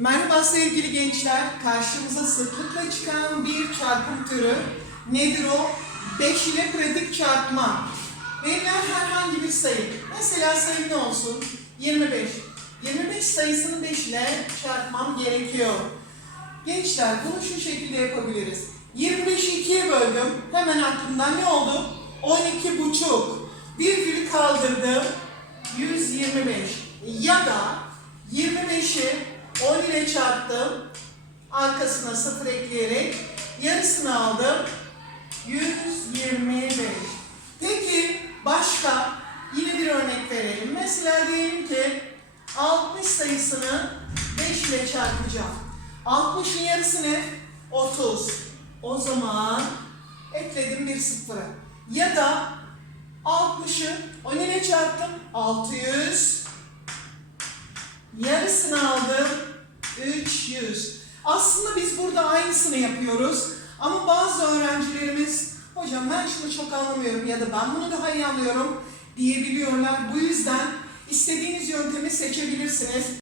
Merhaba sevgili gençler. Karşımıza sıklıkla çıkan bir çarpım türü. Nedir o? 5 ile pratik çarpma. Verilen herhangi bir sayı. Mesela sayı ne olsun? 25. 25 sayısını 5 ile çarpmam gerekiyor. Gençler bunu şu şekilde yapabiliriz. 25'i 2'ye böldüm. Hemen aklımdan ne oldu? 12 buçuk. Virgülü kaldırdım. 125. Ya da 25'i 10 ile çarptım. Arkasına 0 ekleyerek yarısını aldım. 125. Peki başka yine bir örnek verelim. Mesela diyelim ki 60 sayısını 5 ile çarpacağım. 60'ın yarısı ne? 30. O zaman ekledim bir sıfırı. Ya da 60'ı 10 ile çarptım. 600. Yarısını aldım. 300. Aslında biz burada aynısını yapıyoruz. Ama bazı öğrencilerimiz hocam ben şunu çok anlamıyorum ya da ben bunu daha iyi anlıyorum diyebiliyorlar. Bu yüzden istediğiniz yöntemi seçebilirsiniz.